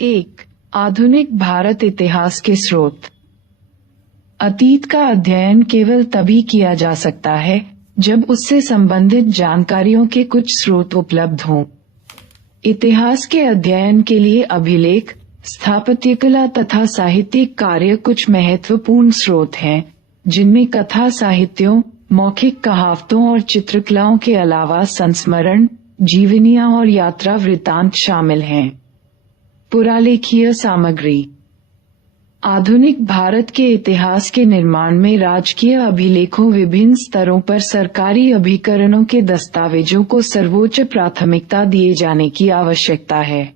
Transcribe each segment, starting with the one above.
एक, आधुनिक भारत इतिहास के स्रोत। अतीत का अध्ययन केवल तभी किया जा सकता है जब उससे संबंधित जानकारियों के कुछ स्रोत उपलब्ध हों। इतिहास के अध्ययन के लिए अभिलेख, स्थापत्यकला तथा साहित्यिक कार्य कुछ महत्वपूर्ण स्रोत हैं, जिनमें कथा साहित्यों, मौखिक कहावतों और चित्रकलाओं के अलावा संस्मरण, जीवनियां और यात्रा वृत्तांत शामिल हैं। पुरालेखीय सामग्री। आधुनिक भारत के इतिहास के निर्माण में राजकीय अभिलेखों विभिन्न स्तरों पर सरकारी अभिकरणों के दस्तावेजों को सर्वोच्च प्राथमिकता दिए जाने की आवश्यकता है।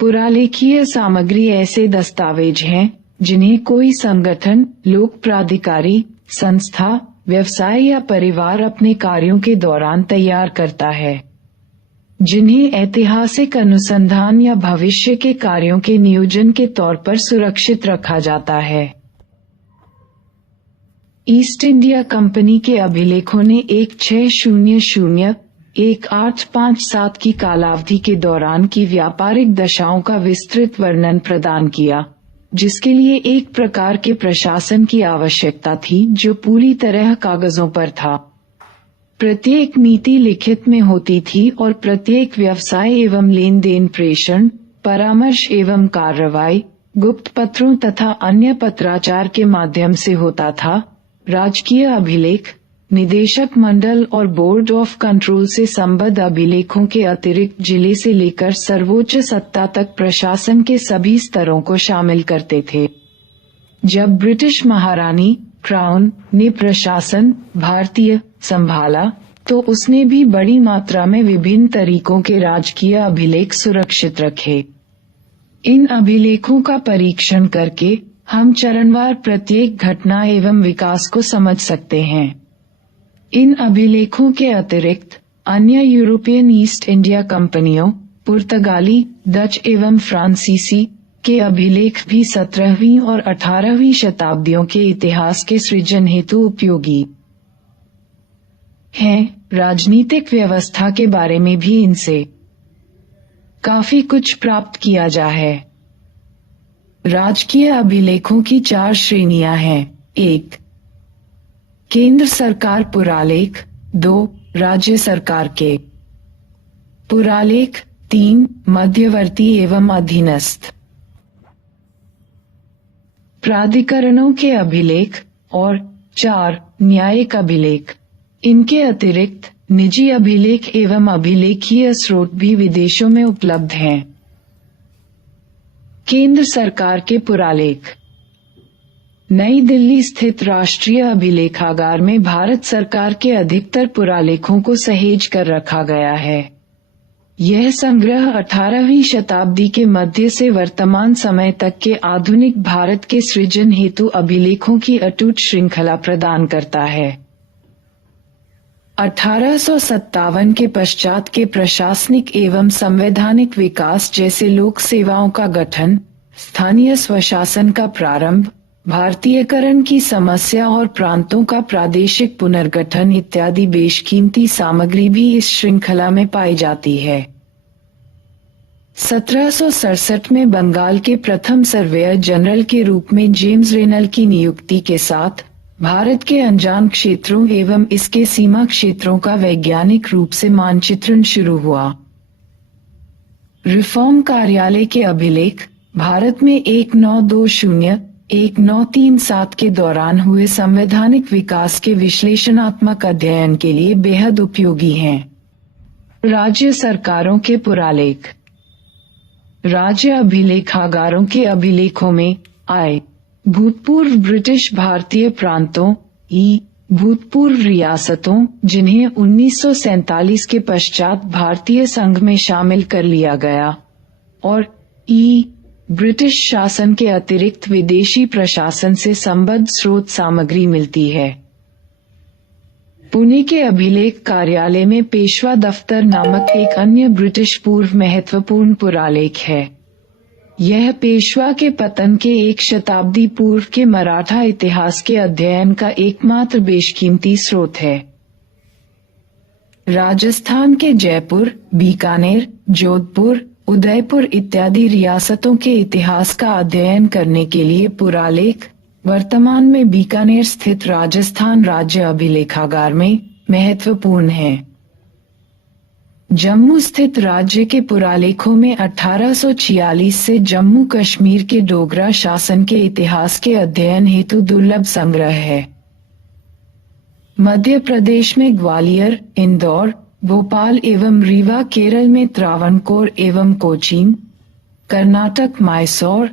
पुरालेखीय सामग्री ऐसे दस्तावेज हैं जिन्हें कोई संगठन, लोक प्राधिकारी, संस्था, व्यवसाय या परिवार अपने कार्यों के दौरान तैयार करता है, जिन्हें ऐतिहासिक अनुसंधान या भविष्य के कार्यों के नियोजन के तौर पर सुरक्षित रखा जाता है। ईस्ट इंडिया कंपनी के अभिलेखों ने 1600-1857 की कालावधि के दौरान की व्यापारिक दशाओं का विस्तृत वर्णन प्रदान किया, जिसके लिए एक प्रकार के प्रशासन की आवश्यकता थी जो पूरी तरह कागजों पर था। प्रत्येक नीति लिखित में होती थी और प्रत्येक व्यवसाय एवं लेन देन प्रेषण, परामर्श एवं कार्रवाई, गुप्त पत्रों तथा अन्य पत्राचार के माध्यम से होता था। राजकीय अभिलेख, निदेशक मंडल और बोर्ड ऑफ कंट्रोल से संबद्ध अभिलेखों के अतिरिक्त जिले से लेकर सर्वोच्च सत्ता तक प्रशासन के सभी स्तरों को शामिल करते थे। जब ब्रिटिश महारानी क्राउन ने प्रशासन भारतीय संभाला, तो उसने भी बड़ी मात्रा में विभिन्न तरीकों के राजकीय अभिलेख सुरक्षित रखे। इन अभिलेखों का परीक्षण करके हम चरणवार प्रत्येक घटना एवं विकास को समझ सकते हैं। इन अभिलेखों के अतिरिक्त अन्य यूरोपियन ईस्ट इंडिया कंपनियों, पुर्तगाली, डच एवं फ्रांसीसी के अभिलेख भी 17वीं और 18वीं शताब्दियों के इतिहास के सृजन हेतु उपयोगी हैं। राजनीतिक व्यवस्था के बारे में भी इनसे काफी कुछ प्राप्त किया जा है। राजकीय अभिलेखों की 4 श्रेणियां हैं। 1. केंद्र सरकार पुरालेख। 2. राज्य सरकार के पुरालेख। 3. मध्यवर्ती एवं अधीनस्थ प्राधिकरणों के अभिलेख। और 4. न्यायिक अभिलेख। इनके अतिरिक्त निजी अभिलेख एवं अभिलेखीय स्रोत भी विदेशों में उपलब्ध हैं। केंद्र सरकार के पुरालेख। नई दिल्ली स्थित राष्ट्रीय अभिलेखागार में भारत सरकार के अधिकतर पुरालेखों को सहेज कर रखा गया है। यह संग्रह 18वीं शताब्दी के मध्य से वर्तमान समय तक के आधुनिक भारत के सृजन हेतु अभिलेखों की अटूट श्रृंखला प्रदान करता है। 1857 के पश्चात के प्रशासनिक एवं संवैधानिक विकास जैसे लोक सेवाओं का गठन, स्थानीय स्वशासन का प्रारंभ, भारतीयकरण की समस्या और प्रांतों का प्रादेशिक पुनर्गठन इत्यादि बेशकीमती सामग्री भी इस श्रृंखला में पाई जाती है। 1767 में बंगाल के प्रथम सर्वेयर जनरल के रूप में जेम्स रेनल की नियुक्ति के साथ भारत के अनजान क्षेत्रों एवं इसके सीमा क्षेत्रों का वैज्ञानिक रूप से मानचित्रण शुरू हुआ। रिफॉर्म कार्यालय के अभिलेख भारत में 1920-1937 के दौरान हुए संवैधानिक विकास के विश्लेषणात्मक अध्ययन के लिए बेहद उपयोगी हैं। राज्य सरकारों के पुरालेख। राज्य अभिलेखागारों के अभिलेखों में आय, भूतपूर्व ब्रिटिश भारतीय प्रांतों भूतपूर्व रियासतों जिन्हें 1947 के पश्चात भारतीय संघ में शामिल कर लिया गया, और ब्रिटिश शासन के अतिरिक्त विदेशी प्रशासन से संबद्ध स्रोत सामग्री मिलती है। पुणे के अभिलेख कार्यालय में पेशवा दफ्तर नामक एक अन्य ब्रिटिश पूर्व महत्वपूर्ण पुरालेख है। यह पेशवा के पतन के 1 शताब्दी पूर्व के मराठा इतिहास के अध्ययन का एकमात्र बेशकीमती स्रोत है। राजस्थान के जयपुर, बीकानेर, जोधपुर, उदयपुर इत्यादि रियासतों के इतिहास का अध्ययन करने के लिए पुरालेख वर्तमान में बीकानेर स्थित राजस्थान राज्य अभिलेखागार में महत्वपूर्ण है। जम्मू स्थित राज्य के पुरालेखों में 1846 से जम्मू कश्मीर के डोगरा शासन के इतिहास के अध्ययन हेतु दुर्लभ संग्रह है। मध्य प्रदेश में ग्वालियर, इंदौर, भोपाल एवं रीवा, केरल में त्रावणकोर एवं कोचीन, कर्नाटक मैसूर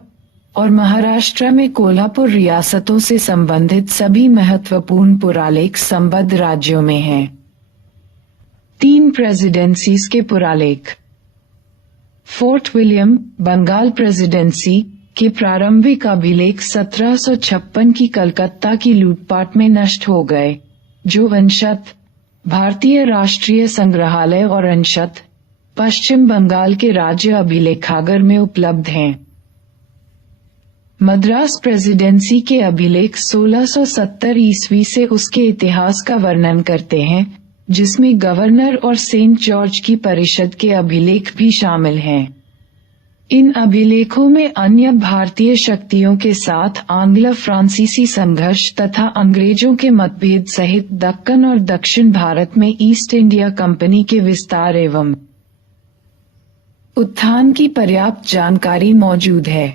और महाराष्ट्र में कोल्हापुर रियासतों से संबंधित सभी महत्वपूर्ण पुरालेख संबद्ध राज्यों में हैं। 3 प्रेसिडेंसीज के पुरालेख। फोर्ट विलियम, बंगाल प्रेसिडेंसी के प्रारंभिक अभिलेख 1756 की कलकत्ता की लूटपाट में नष्ट हो गए, जो अंशतः भारतीय राष्ट्रीय संग्रहालय और अंशतः पश्चिम बंगाल के राज्य अभिलेखागार में उपलब्ध हैं। मद्रास प्रेसिडेंसी के अभिलेख 1670 ईस्वी से उसके इतिहास का वर्णन करते हैं, जिसमें गवर्नर और सेंट जॉर्ज की परिषद के अभिलेख भी शामिल हैं। इन अभिलेखों में अन्य भारतीय शक्तियों के साथ आंग्ल फ्रांसीसी संघर्ष तथा अंग्रेजों के मतभेद सहित दक्कन और दक्षिण भारत में ईस्ट इंडिया कंपनी के विस्तार एवं उत्थान की पर्याप्त जानकारी मौजूद है।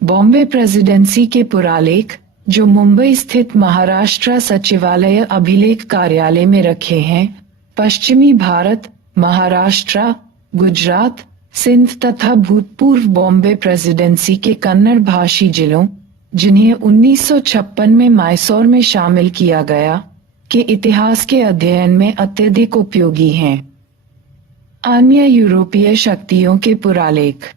बॉम्बे प्रेसिडेंसी के पुरालेख, जो मुंबई स्थित महाराष्ट्र सचिवालय अभिलेख कार्यालय में रखे हैं, पश्चिमी भारत, महाराष्ट्र, गुजरात, सिंध तथा भूतपूर्व बॉम्बे प्रेसिडेंसी के कन्नड़ भाषी जिलों, जिन्हें 1956 में मैसूर में शामिल किया गया, के इतिहास के अध्ययन में अत्यधिक उपयोगी हैं। अन्य यूरोपीय शक्तियों के पुरालेख।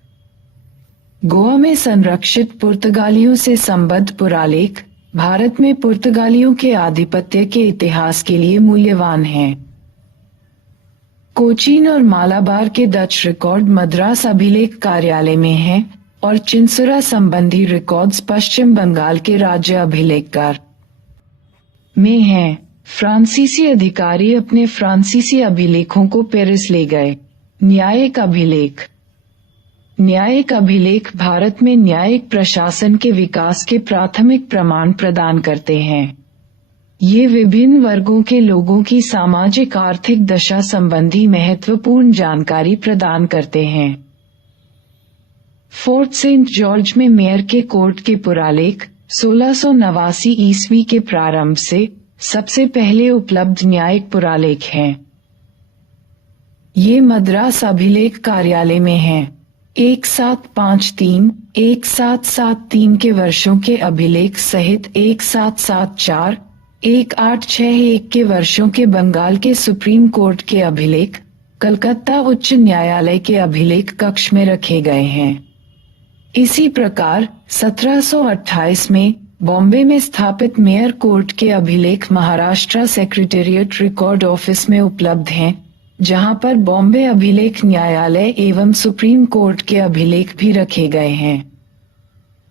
गोवा में संरक्षित पुर्तगालियों से संबद्ध पुरालेख भारत में पुर्तगालियों के आधिपत्य के इतिहास के लिए मूल्यवान हैं। कोचीन और मालाबार के डच रिकॉर्ड मद्रास अभिलेख कार्यालय में हैं और चिंसुरा संबंधी रिकॉर्ड्स पश्चिम बंगाल के राज्य अभिलेखागार में हैं। फ्रांसीसी अधिकारी अपने फ्रांसीसी अभिलेखों को पेरिस ले गए। न्यायिक अभिलेख। न्यायिक अभिलेख भारत में न्यायिक प्रशासन के विकास के प्राथमिक प्रमाण प्रदान करते हैं। ये विभिन्न वर्गों के लोगों की सामाजिक आर्थिक दशा संबंधी महत्वपूर्ण जानकारी प्रदान करते हैं। फोर्ट सेंट जॉर्ज में मेयर के कोर्ट के पुरालेख 1689 ईस्वी के प्रारंभ से सबसे पहले उपलब्ध न्यायिक पुरालेख हैं। ये मद्रास अभिलेख कार्यालय में हैं। 1753, 1773 के वर्षों के अभिलेख सहित 1774, 1861 के वर्षों के बंगाल के सुप्रीम कोर्ट के अभिलेख कलकत्ता उच्च न्यायालय के अभिलेख कक्ष में रखे गए हैं। इसी प्रकार 1728 में बॉम्बे में स्थापित मेयर कोर्ट के अभिलेख महाराष्ट्र सेक्रेटेरिएट रिकॉर्ड ऑफिस में उपलब्ध हैं, जहां पर बॉम्बे अभिलेख न्यायालय एवं सुप्रीम कोर्ट के अभिलेख भी रखे गए हैं।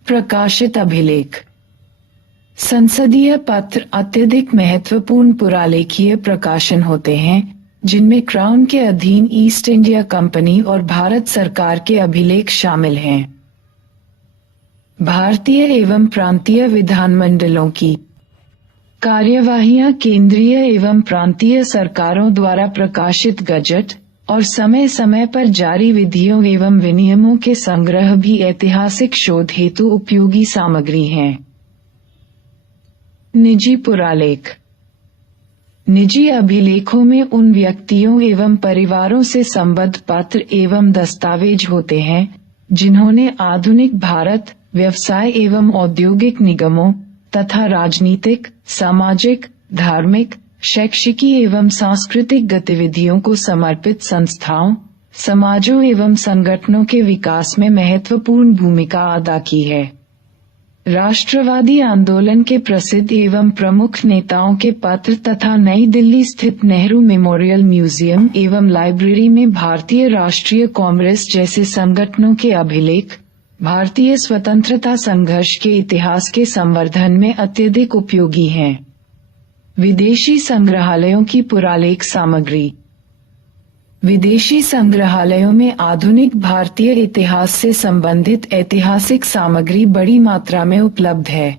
प्रकाशित अभिलेख। संसदीय पत्र अत्यधिक महत्वपूर्ण पुरालेखीय प्रकाशन होते हैं, जिनमें क्राउन के अधीन ईस्ट इंडिया कंपनी और भारत सरकार के अभिलेख शामिल हैं। भारतीय एवं प्रांतीय विधानमंडलों की कार्यवाहियां केंद्रीय एवं प्रांतीय सरकारों द्वारा प्रकाशित गजट और समय समय पर जारी विधियों एवं विनियमों के संग्रह भी ऐतिहासिक शोध हेतु उपयोगी सामग्री हैं। निजी पुरालेख। निजी अभिलेखों में उन व्यक्तियों एवं परिवारों से संबद्ध पत्र एवं दस्तावेज होते हैं, जिन्होंने आधुनिक भारत व्यवसाय एवं औद्योगिक निगमों तथा राजनीतिक, सामाजिक, धार्मिक, शैक्षिकी एवं सांस्कृतिक गतिविधियों को समर्पित संस्थाओं, समाजों एवं संगठनों के विकास में महत्वपूर्ण भूमिका अदा की है। राष्ट्रवादी आंदोलन के प्रसिद्ध एवं प्रमुख नेताओं के पत्र तथा नई दिल्ली स्थित नेहरू मेमोरियल म्यूजियम एवं लाइब्रेरी में भारतीय राष्ट्रीय कांग्रेस जैसे संगठनों के अभिलेख भारतीय स्वतंत्रता संघर्ष के इतिहास के संवर्धन में अत्यधिक उपयोगी हैं। विदेशी संग्रहालयों की पुरालेख सामग्री। विदेशी संग्रहालयों में आधुनिक भारतीय इतिहास से संबंधित ऐतिहासिक सामग्री बड़ी मात्रा में उपलब्ध है।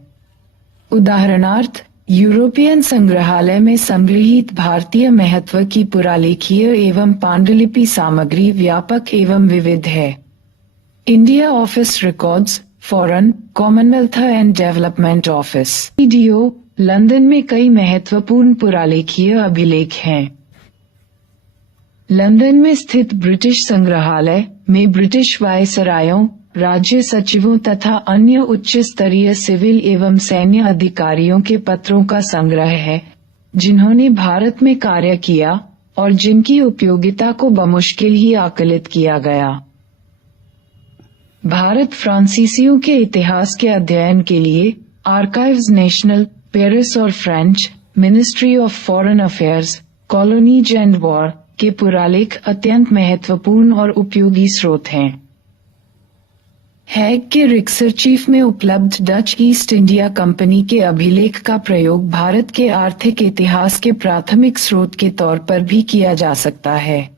उदाहरणार्थ, यूरोपियन संग्रहालय में संग्रहीत भारतीय महत्व की पुरालेखीय एवं पांडुलिपि सामग्री व्यापक एवं विविध है। India office records, foreign, Commonwealth and development office (IDO), London में कई महत्वपूर्ण पुरालेखीय अभिलेख हैं। लंदन में स्थित ब्रिटिश संग्रहालय में ब्रिटिश वायसरायों, राज्य सचिवों तथा अन्य उच्च स्तरीय सिविल एवं सैन्य अधिकारियों के पत्रों का संग्रह है, जिन्होंने भारत में कार्य किया और जिनकी उपयोगिता को बमुश्किल ही आकलित किया गया। भारत फ्रांसीसियों के इतिहास के अध्ययन के लिए आर्काइव्स नेशनल, पेरिस और French ministry of foreign affairs, colonies and war के पुरालेख अत्यंत महत्वपूर्ण और उपयोगी स्रोत हैं। हैग के रिक्सरचीफ में उपलब्ध डच ईस्ट इंडिया कंपनी के अभिलेख का प्रयोग भारत के आर्थिक इतिहास के प्राथमिक स्रोत के तौर पर भी किया जा सकता है।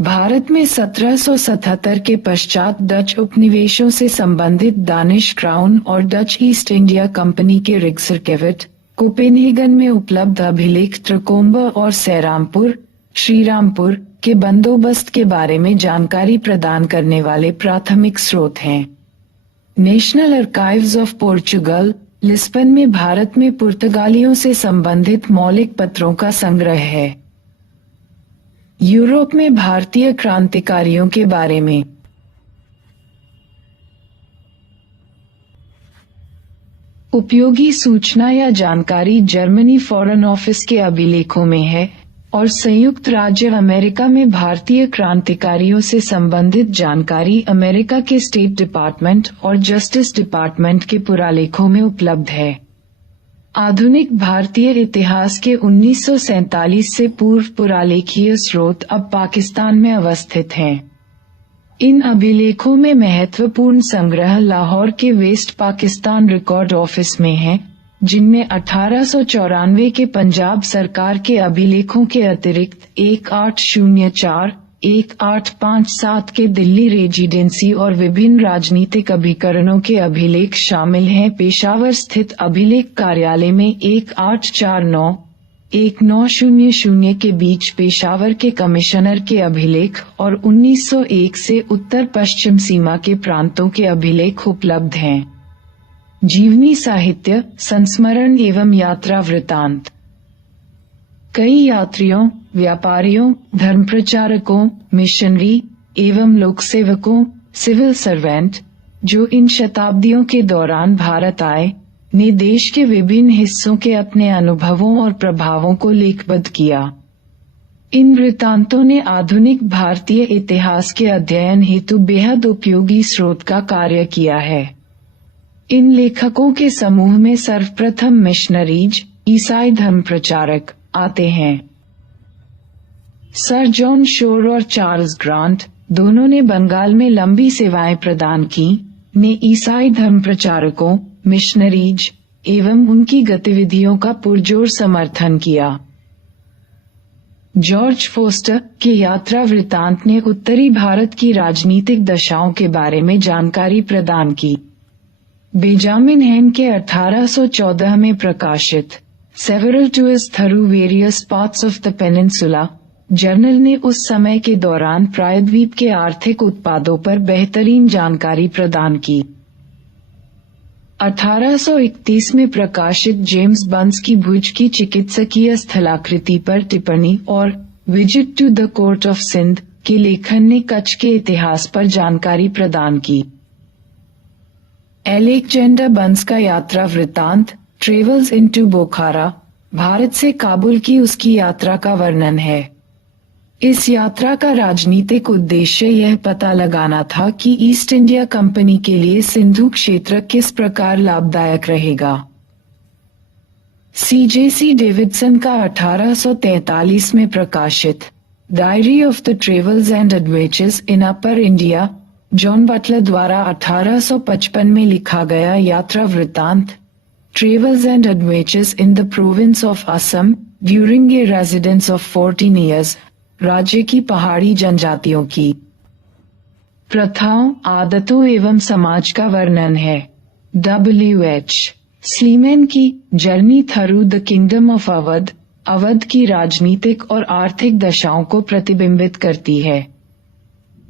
भारत में 1777 के पश्चात डच उपनिवेशों से संबंधित दानिश क्राउन और डच ईस्ट इंडिया कंपनी के रिक्सरकेविट, कोपेनहेगन में उपलब्ध अभिलेख त्रकोम्बा और सैरामपुर, श्रीरामपुर के बंदोबस्त के बारे में जानकारी प्रदान करने वाले प्राथमिक स्रोत हैं। National archives of Portugal, Lisbon में भारत में पुर्तगालियों से संबंधित मौलिक पत्रों का संग्रह है। यूरोप में भारतीय क्रांतिकारियों के बारे में उपयोगी सूचना या जानकारी जर्मनी फॉरेन ऑफिस के अभिलेखों में है और संयुक्त राज्य अमेरिका में भारतीय क्रांतिकारियों से संबंधित जानकारी अमेरिका के स्टेट डिपार्टमेंट और जस्टिस डिपार्टमेंट के पुरालेखों में उपलब्ध है। आधुनिक भारतीय इतिहास के 1947 से पूर्व पुरालेखीय स्रोत अब पाकिस्तान में अवस्थित हैं। इन अभिलेखों में महत्वपूर्ण संग्रह लाहौर के वेस्ट पाकिस्तान रिकॉर्ड ऑफिस में है, जिनमें 1894 के पंजाब सरकार के अभिलेखों के अतिरिक्त 1804, 1857 के दिल्ली रेजिडेंसी और विभिन्न राजनीतिक अभिकरणों के अभिलेख शामिल हैं। पेशावर स्थित अभिलेख कार्यालय में 1849, 1900 के बीच पेशावर के कमिश्नर के अभिलेख और 1901 से उत्तर पश्चिम सीमा के प्रांतों के अभिलेख उपलब्ध हैं। जीवनी साहित्य, संस्मरण एवं यात्रा वृतांत। कई यात्रियों, व्यापारियों, धर्म प्रचारकों, मिशनरी एवं लोकसेवकों, सिविल सर्वेंट, जो इन शताब्दियों के दौरान भारत आए, ने देश के विभिन्न हिस्सों के अपने अनुभवों और प्रभावों को लेखबद्ध किया। इन वृत्तांतों ने आधुनिक भारतीय इतिहास के अध्ययन हेतु बेहद उपयोगी स्रोत का कार्य किया है। इन लेखकों के समूह में सर्वप्रथम मिशनरीज, ईसाई धर्म प्रचारक आते हैं। सर जॉन शोर और चार्ल्स ग्रांट, दोनों ने बंगाल में लंबी सेवाएं प्रदान की, ने ईसाई धर्म प्रचारकों, मिशनरीज एवं उनकी गतिविधियों का पुरजोर समर्थन किया। जॉर्ज फोस्टर के यात्रा वृत्तांत ने उत्तरी भारत की राजनीतिक दशाओं के बारे में जानकारी प्रदान की। बेंजामिन हेन के 1814 में प्रकाशित several tours through various parts of the peninsula journal ने उस समय के दौरान प्रायद्वीप के आर्थिक उत्पादों पर बेहतरीन जानकारी प्रदान की। 1831 में प्रकाशित जेम्स बंस की भुज की चिकित्सकीय स्थलाकृति पर टिप्पणी और visit to the court of Sindh के लेखन ने कच्छ के इतिहास पर जानकारी प्रदान की। एलेक्जेंडर बंस का यात्रा वृत्तांत ट्रेवल्स इनटू बोखारा, भारत से काबुल की उसकी यात्रा का वर्णन है। इस यात्रा का राजनीतिक उद्देश्य यह पता लगाना था कि ईस्ट इंडिया कंपनी के लिए सिंधु क्षेत्र किस प्रकार लाभदायक रहेगा। CJC डेविडसन का 1843 में प्रकाशित diary of the travels and adventures in upper India, John Butler द्वारा 1855 में लिखा गया यात्रा वृत्तांत travels and adventures in the province of Assam during a residence of 14 years राज्य की पहाड़ी जनजातियों की प्रथाओं, आदतों एवं समाज का वर्णन है। W.H. स्लीमैन की journey through the kingdom of Awadh, Awadh की राजनीतिक और आर्थिक दशाओं को प्रतिबिंबित करती है।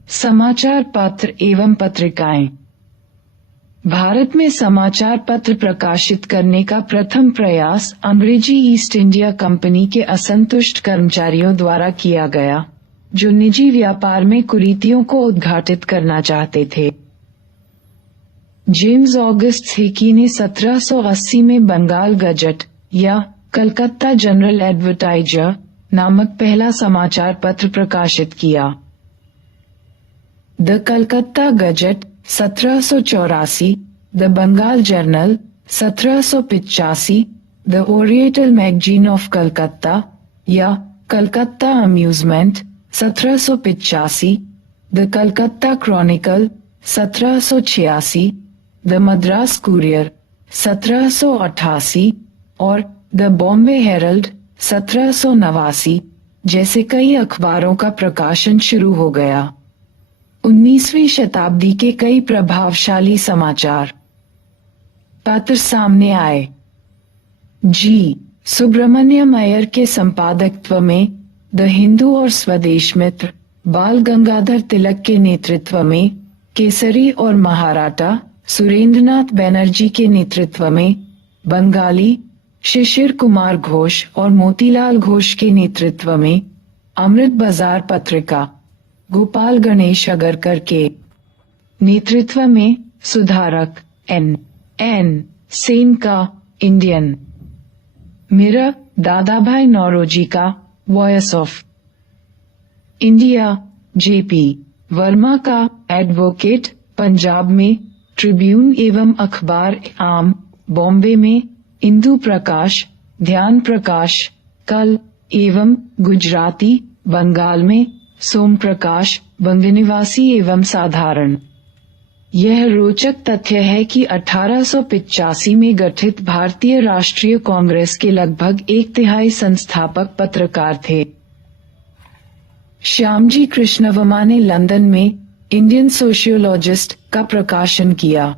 समाचार पत्र एवं पत्रिकाएं। भारत में समाचार पत्र प्रकाशित करने का प्रथम प्रयास अंग्रेजी ईस्ट इंडिया कंपनी के असंतुष्ट कर्मचारियों द्वारा किया गया, जो निजी व्यापार में कुरीतियों को उद्घाटित करना चाहते थे। जेम्स ऑगस्ट हिकी ने 1780 में बंगाल गजट या कलकत्ता जनरल एडवर्टाइजर नामक पहला समाचार पत्र प्रकाशित किया। The Calcutta gazette 1784, the Bengal journal 1785, the oriental magazine of Calcutta या Calcutta amusement 1785, the Calcutta chronicle 1786, the Madras courier 1788 और द बॉम्बे हेरल्ड 1789 जैसे कई अखबारों का प्रकाशन शुरू हो गया। 19वीं शताब्दी के कई प्रभावशाली समाचार पत्र सामने आए। जी. सुब्रमण्यम अय्यर के संपादकत्व में द हिंदू और स्वदेश मित्र, बाल गंगाधर तिलक के नेतृत्व में केसरी और महाराटा, सुरेंद्रनाथ बनर्जी के नेतृत्व में बंगाली, शिशिर कुमार घोष और मोतीलाल घोष के नेतृत्व में अमृत बाजार पत्रिका, गोपाल गणेश अगरकर के नेतृत्व में सुधारक N. सेन का इंडियन मिरर, दादाभाई नौरोजी का voice of India, J.P. Verma का एडवोकेट पंजाब में, ट्रिब्यून एवं अखबार आम बॉम्बे में, इंदु प्रकाश, ध्यान प्रकाश, कल एवं गुजराती बंगाल में, सोम प्रकाश, बंगनिवासी एवं साधारण। यह रोचक तथ्य है कि 1885 में गठित भारतीय राष्ट्रीय कांग्रेस के लगभग 1/3 संस्थापक पत्रकार थे। श्यामजी कृष्णवर्मा ने लंदन में इंडियन सोशियोलॉजिस्ट का प्रकाशन किया।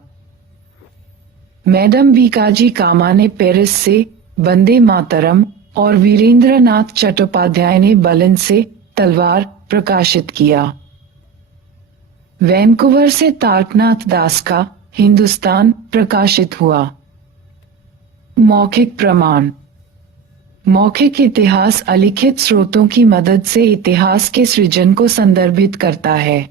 मैडम बीकाजी कामा ने पेरिस से वंदे मातरम और वीरेंद्रनाथ चट्टोपाध्याय ने बर्लिन से तलवार प्रकाशित किया। वैंकूवर से तारकनाथ दास का हिंदुस्तान प्रकाशित हुआ। मौखिक प्रमाण। मौखिक इतिहास अलिखित स्रोतों की मदद से इतिहास के सृजन को संदर्भित करता है।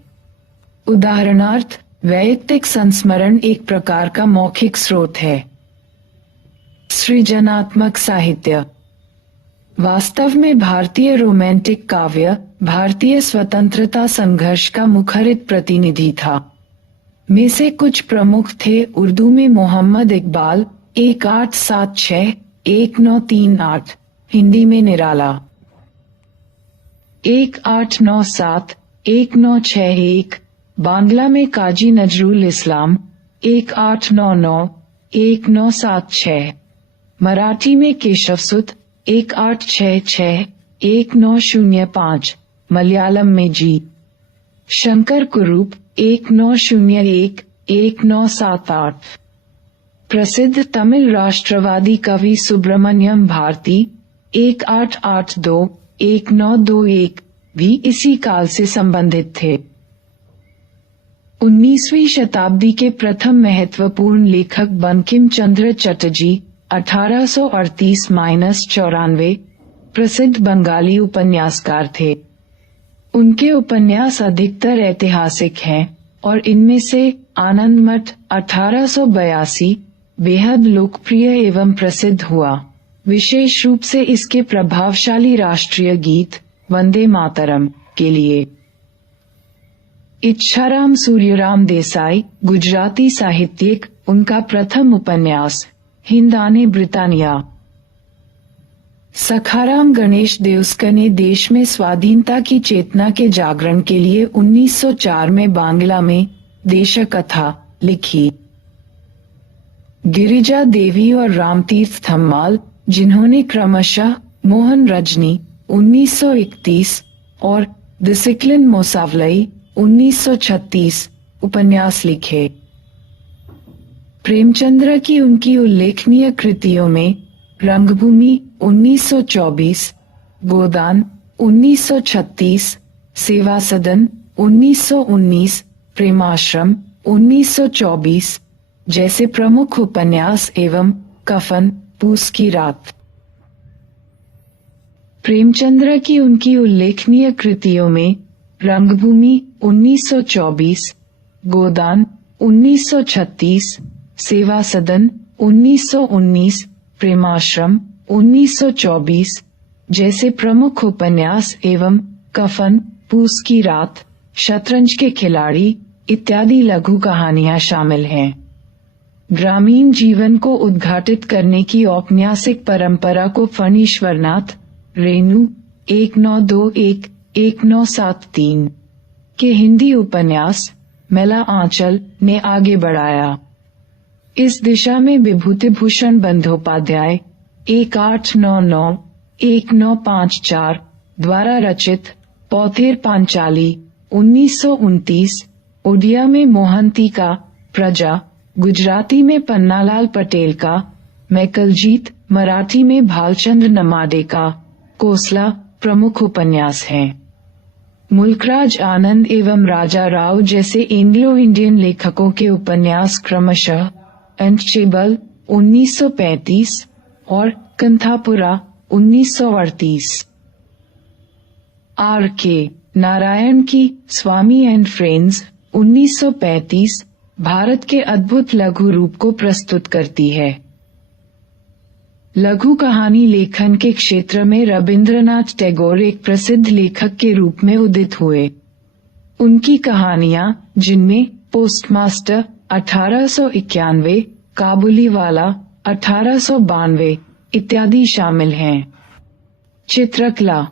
उदाहरणार्थ, वैयक्तिक संस्मरण एक प्रकार का मौखिक स्रोत है। सृजनात्मक साहित्य। वास्तव में भारतीय रोमांटिक काव्य भारतीय स्वतंत्रता संघर्ष का मुखरित प्रतिनिधि था। में से कुछ प्रमुख थे उर्दू में मोहम्मद इकबाल 1876-1938, हिंदी में निराला 1897-1961, बांग्ला में काजी नजरुल इस्लाम 1899-1976, मराठी में केशवसुत 1866-1905, मलयालम में जी. शंकर कुरूप 1901-1978। प्रसिद्ध तमिल राष्ट्रवादी कवि सुब्रमण्यम भारती 1882-1921 भी इसी काल से संबंधित थे। 19वीं शताब्दी के प्रथम महत्वपूर्ण लेखक बंकिम चंद्र चटर्जी 1838-94 प्रसिद्ध बंगाली उपन्यासकार थे। उनके उपन्यास अधिकतर ऐतिहासिक हैं और इनमें से आनंद मठ 1882 बेहद लोकप्रिय एवं प्रसिद्ध हुआ, विशेष रूप से इसके प्रभावशाली राष्ट्रीय गीत वंदे मातरम के लिए। इच्छाराम सूर्यराम देसाई, गुजराती साहित्यिक, उनका प्रथम उपन्यास हिंदाने ब्रिटानिया। सखाराम गणेश देउस्कर ने देश में स्वाधीनता की चेतना के जागरण के लिए 1904 में बांग्ला में देशकथा लिखी। गिरिजा देवी और रामतीर्थ थम्माल, जिन्होंने क्रमशः मोहन रजनी 1931 और द सिक्लिन मोसावलई 1936 उपन्यास लिखे। प्रेमचंद्र की उनकी उल्लेखनीय कृतियों में रंगभूमि 1924, गोदान 1936, सेवा सदन 1919, प्रेमाश्रम 1924 जैसे प्रमुख उपन्यास एवं कफन, पूस की रात। प्रेमचंद्र की उनकी उल्लेखनीय कृतियों में रंगभूमि 1924, गोदान 1936, सेवा सदन 1919, प्रेमाश्रम 1924 जैसे प्रमुख उपन्यास एवं कफन, पूस की रात, शतरंज के खिलाड़ी इत्यादि लघु कहानियां शामिल हैं। ग्रामीण जीवन को उद्घाटित करने की औपन्यासिक परंपरा को फणीश्वरनाथ रेणु 1921-1973 के हिंदी उपन्यास मेला आंचल ने आगे बढ़ाया। इस दिशा में विभूतिभूषण बंदोपाध्याय 1899-1954 द्वारा रचित पौथेर पांचाली 1929, उड़िया में मोहंती का प्रजा, गुजराती में पन्नालाल पटेल का मैकलजीत, मराठी में भालचंद्र नमाडे का कोसला प्रमुख उपन्यास हैं। मुल्कराज आनंद एवं राजा राव जैसे एंग्लो इंडियन लेखकों के उपन्यास क्रमशः अनटचेबल 1935 और कंथापुरा 1938। R.K. नारायण की स्वामी एंड फ्रेंड्स 1935 भारत के अद्भुत लघु रूप को प्रस्तुत करती है। लघु कहानी लेखन के क्षेत्र में रविंद्रनाथ टैगोर एक प्रसिद्ध लेखक के रूप में उदित हुए। उनकी कहानियां, जिनमें पोस्टमास्टर 1891, काबुलीवाला 1892 इत्यादि शामिल हैं। चित्रकला।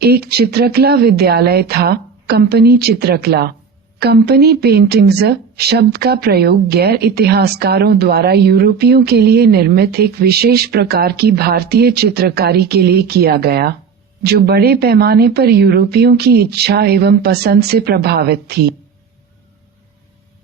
एक चित्रकला विद्यालय था, कंपनी चित्रकला। कंपनी पेंटिंग्स शब्द का प्रयोग गैर इतिहासकारों द्वारा यूरोपियों के लिए निर्मित एक विशेष प्रकार की भारतीय चित्रकारी के लिए किया गया, जो बड़े पैमाने पर यूरोपियों की इच्छा एवं पसंद से प्रभावित थी।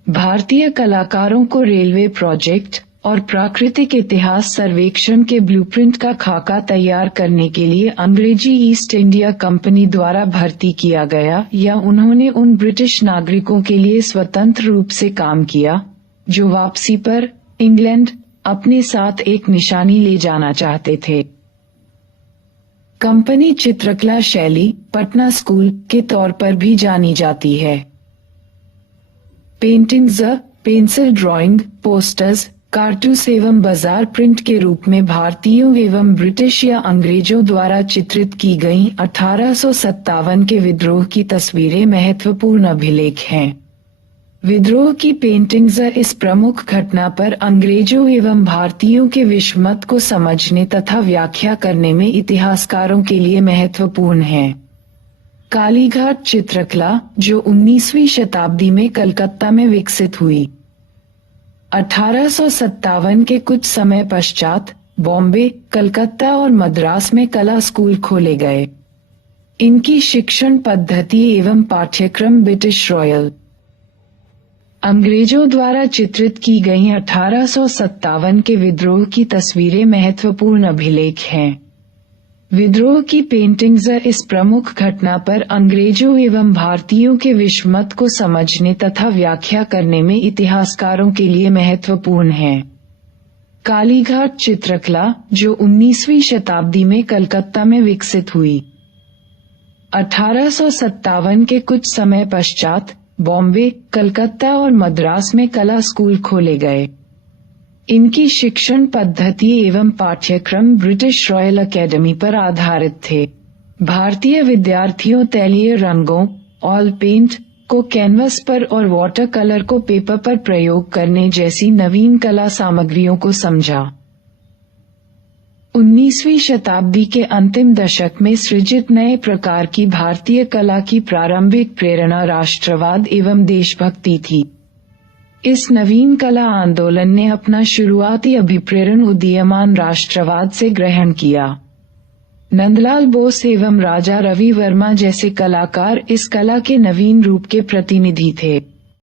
भारतीय कलाकारों को रेलवे प्रोजेक्ट और प्राकृतिक इतिहास सर्वेक्षण के ब्लूप्रिंट का खाका तैयार करने के लिए अंग्रेजी ईस्ट इंडिया कंपनी द्वारा भर्ती किया गया, या उन्होंने उन ब्रिटिश नागरिकों के लिए स्वतंत्र रूप से काम किया जो वापसी पर इंग्लैंड अपने साथ एक निशानी ले जाना चाहते थे। कंपनी चित्रकला शैली पटना स्कूल के तौर पर भी जानी जाती है। पेंटिंग्स, पेंसिल ड्राइंग, पोस्टर्स, कार्टूस एवं बाजार प्रिंट के रूप में भारतीयों एवं ब्रिटिश या अंग्रेजों द्वारा चित्रित की गईं 1857 के विद्रोह की तस्वीरें महत्वपूर्ण अभिलेख हैं। विद्रोह की पेंटिंग्स इस प्रमुख घटना पर अंग्रेजों एवं भारतीयों के विषमत को समझने तथा व्याख्या करने में इतिहासकारों के लिए महत्वपूर्ण हैं। कालीघाट चित्रकला, जो 19वीं शताब्दी में कलकत्ता में विकसित हुई। 1857 के कुछ समय पश्चात बॉम्बे, कलकत्ता और मद्रास में कला स्कूल खोले गए। इनकी शिक्षण पद्धति एवं पाठ्यक्रम ब्रिटिश रॉयल अंग्रेजों द्वारा चित्रित की गई 1857 के विद्रोह की तस्वीरें महत्वपूर्ण अभिलेख हैं। विद्रोह की पेंटिंग्स इस प्रमुख घटना पर अंग्रेजों एवं भारतीयों के विषमत को समझने तथा व्याख्या करने में इतिहासकारों के लिए महत्वपूर्ण हैं। कालीघाट चित्रकला, जो 19वीं शताब्दी में कलकत्ता में विकसित हुई। 1857 के कुछ समय पश्चात बॉम्बे, कलकत्ता और मद्रास में कला स्कूल खोले गए। इनकी शिक्षण पद्धति एवं पाठ्यक्रम ब्रिटिश रॉयल अकेडमी पर आधारित थे। भारतीय विद्यार्थियों तैलीय रंगों, ऑयल पेंट को कैनवस पर और वाटर कलर को पेपर पर प्रयोग करने जैसी नवीन कला सामग्रियों को समझा। 19वीं शताब्दी के अंतिम दशक में सृजित नए प्रकार की भारतीय कला की प्रारंभिक प्रेरणा राष्ट्रवाद एवं देशभक्ति थी। इस नवीन कला आंदोलन ने अपना शुरुआती अभिप्रेरण उदीयमान राष्ट्रवाद से ग्रहण किया। नंदलाल बोस एवं राजा रवि वर्मा जैसे कलाकार इस कला के नवीन रूप के प्रतिनिधि थे।